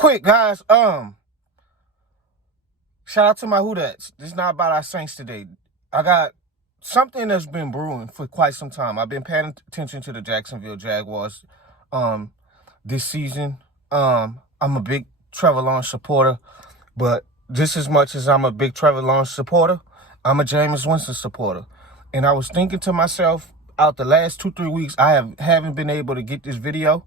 Quick, guys. Shout out to my Who That's. This is not about our Saints today. I got something that's been brewing for quite some time. I've been paying attention to the Jacksonville Jaguars this season. I'm a big Trevor Lawerence supporter, but just as much as I'm a big Trevor Lawerence supporter, I'm a Jameis Winston supporter. And I was thinking to myself, out the last 2-3 weeks, I haven't been able to get this video.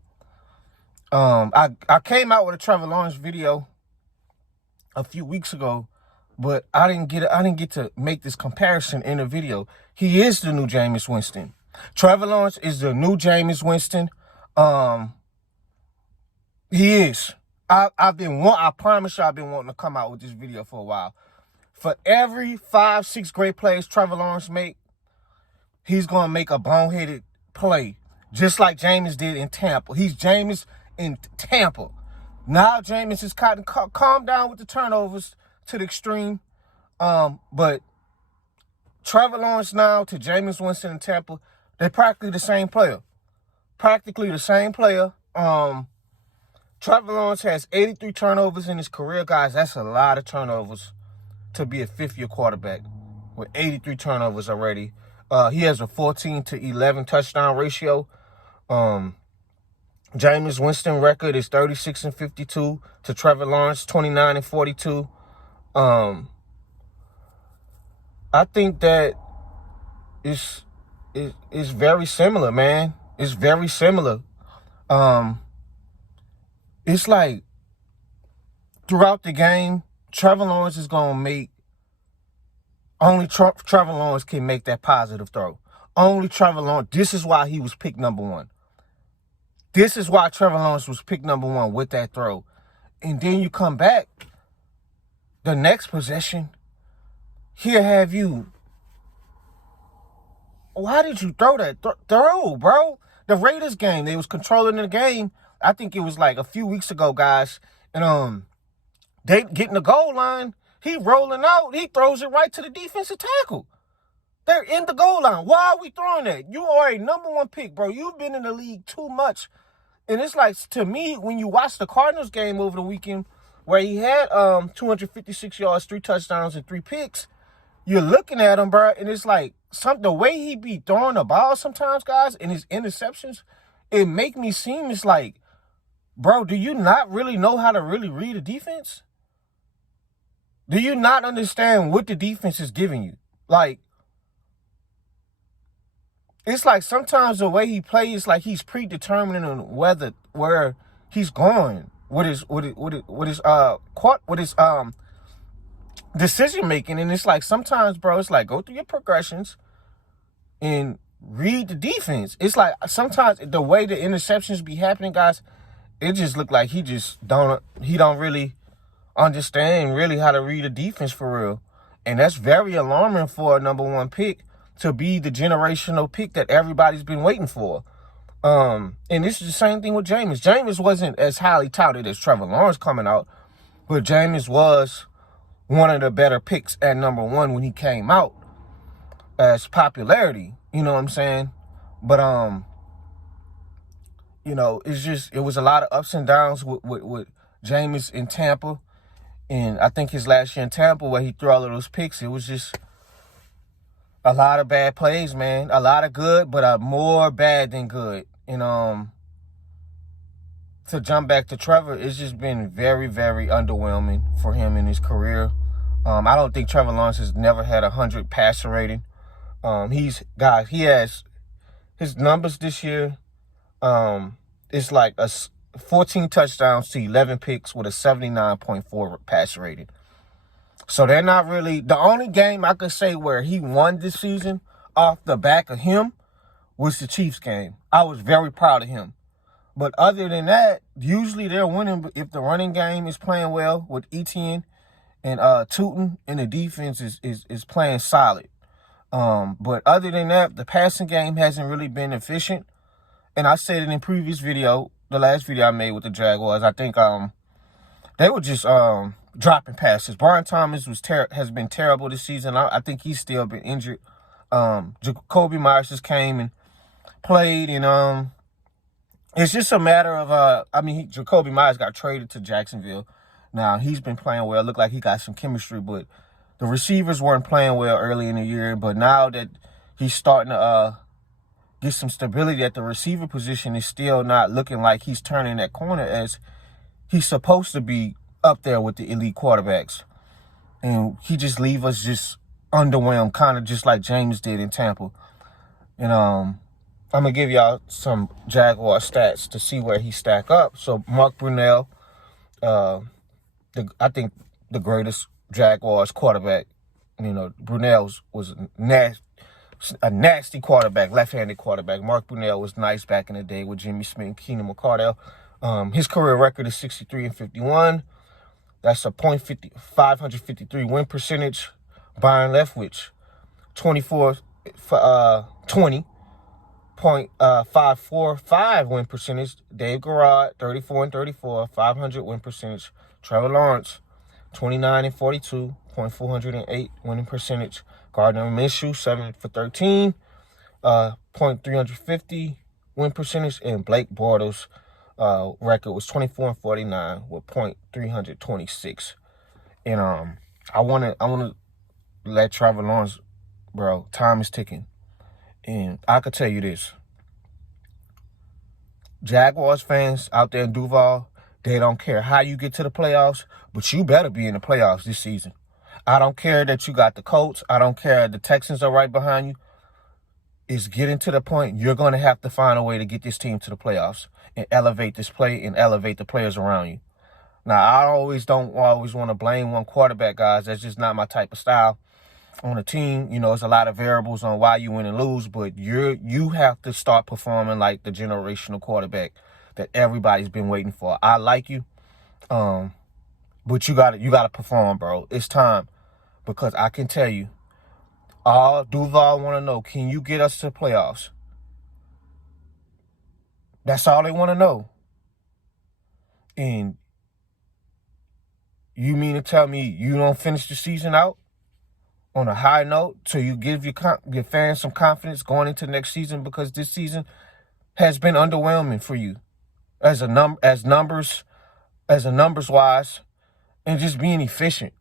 I came out with a Trevor Lawerence video a few weeks ago, but I didn't get to make this comparison in the video. He is the new Jameis Winston. Trevor Lawerence is the new Jameis Winston. He is. I promise you, I've been wanting to come out with this video for a while. For every 5-6 great plays Trevor Lawerence make, he's gonna make a boneheaded play, just like Jameis did in Tampa. He's Jameis in Tampa. Now Jameis is calm down with the turnovers to the extreme. But Trevor Lawerence now to Jameis Winston in Tampa, they're practically the same player. Trevor Lawerence has 83 turnovers in his career, guys. That's a lot of turnovers to be a fifth-year quarterback with 83 turnovers already. He has a 14-11 touchdown ratio. Jameis Winston record is 36-52 to Trevor Lawerence 29-42. I think that it's very similar, man. It's very similar. It's like throughout the game, Trevor Lawerence is gonna make only Trevor Lawerence can make that positive throw. Only Trevor Lawerence. This is why he was picked number one. This is why Trevor Lawerence was picked number one with that throw. And then you come back, the next possession, he'll have you. Why did you throw that throw, bro? The Raiders game, they was controlling the game. I think it was like a few weeks ago, guys. And they getting the goal line. He rolling out. He throws it right to the defensive tackle. They're in the goal line. Why are we throwing that? You are a number one pick, bro. You've been in the league too much. And it's like, to me, when you watch the Cardinals game over the weekend, where he had 256 yards, 3 touchdowns, and 3 picks, you're looking at him, bro, and it's like the way he be throwing the ball sometimes, guys, and his interceptions, it make me seem it's like, bro, do you not really know how to really read a defense? Do you not understand what the defense is giving you? Like, it's like sometimes the way he plays, like he's predetermining on where he's going with his decision making. And it's like sometimes, bro, it's like go through your progressions and read the defense. It's like sometimes the way the interceptions be happening, guys, it just look like he don't really understand really how to read a defense for real. And that's very alarming for a number one pick to be the generational pick that everybody's been waiting for. And this is the same thing with Jameis. Jameis wasn't as highly touted as Trevor Lawerence coming out, but Jameis was one of the better picks at number one when he came out as popularity. You know what I'm saying? But, it was a lot of ups and downs with Jameis in Tampa. And I think his last year in Tampa, where he threw all of those picks, it was just a lot of bad plays, man. A lot of good, but more bad than good. And to jump back to Trevor, it's just been very, very underwhelming for him in his career. I don't think Trevor Lawerence has never had 100 passer rating. He has his numbers this year. It's like 14 touchdowns to 11 picks with a 79.4 passer rating. So they're not really, the only game I could say where he won this season off the back of him was the Chiefs game. I was very proud of him. But other than that, usually they're winning if the running game is playing well with Etienne and Tootin, and the defense is playing solid. But other than that, the passing game hasn't really been efficient. And I said it in previous video, the last video I made with the Jaguars, I think they were just dropping passes. Brian Thomas has been terrible this season. I think he's still been injured. Jacoby Myers just came and played, and It's just a matter of, Jacoby Myers got traded to Jacksonville. Now, he's been playing well. Looked like he got some chemistry, but the receivers weren't playing well early in the year. But now that he's starting to get some stability at the receiver position, is still not looking like he's turning that corner as he's supposed to be up there with the elite quarterbacks. And he just leave us just underwhelmed, kind of just like James did in Tampa. And I'm going to give y'all some Jaguar stats to see where he stack up. So Mark Brunell, I think the greatest Jaguars quarterback, Brunell was a nasty quarterback, left-handed quarterback. Mark Brunell was nice back in the day with Jimmy Smith and Keenan McCardell. His career record is 63-51. That's a .553 win percentage. Byron Leftwich, 24 for 20. .545 win percentage. Dave Garrard, 34-34, 500 win percentage. Trevor Lawerence, 29-42, .408 winning percentage. Gardner Minshew, 7 for 13, .350 win percentage. And Blake Bortles' record was 24-49 with .326. And I wanna let Trevor Lawerence, bro, time is ticking. And I could tell you this. Jaguars fans out there in Duval, they don't care how you get to the playoffs, but you better be in the playoffs this season. I don't care that you got the Colts. I don't care the Texans are right behind you. It's getting to the point you're going to have to find a way to get this team to the playoffs and elevate this play and elevate the players around you. Now, I don't always want to blame one quarterback, guys. That's just not my type of style. On a team, there's a lot of variables on why you win and lose, but you have to start performing like the generational quarterback that everybody's been waiting for. I like you, but you gotta perform, bro. It's time, because I can tell you, all Duval want to know: can you get us to the playoffs? That's all they want to know. And you mean to tell me you don't finish the season out on a high note, so you give your fans some confidence going into next season? Because this season has been underwhelming for you as numbers wise, and just being efficient.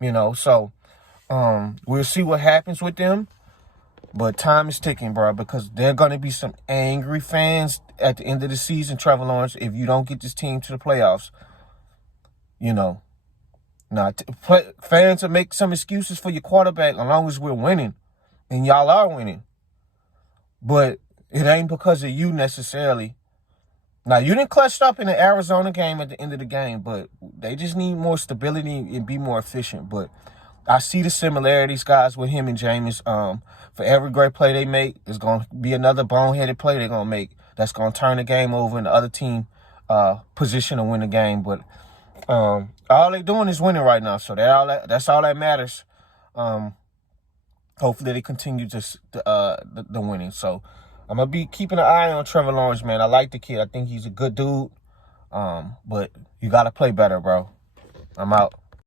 So we'll see what happens with them, but time is ticking, bro, because there are going to be some angry fans at the end of the season, Trevor Lawerence, if you don't get this team to the playoffs. Now, fans will make some excuses for your quarterback as long as we're winning, and y'all are winning. But it ain't because of you necessarily. Now, you didn't clutch up in the Arizona game at the end of the game, but they just need more stability and be more efficient. But I see the similarities, guys, with him and Jameis. For every great play they make, there's going to be another boneheaded play they're going to make that's going to turn the game over in the other team position to win the game. But all they're doing is winning right now, so that's all that matters. Hopefully they continue the winning. So I'm gonna be keeping an eye on Trevor Lawerence, man. I like the kid. I think he's a good dude. But you gotta play better, bro. I'm out.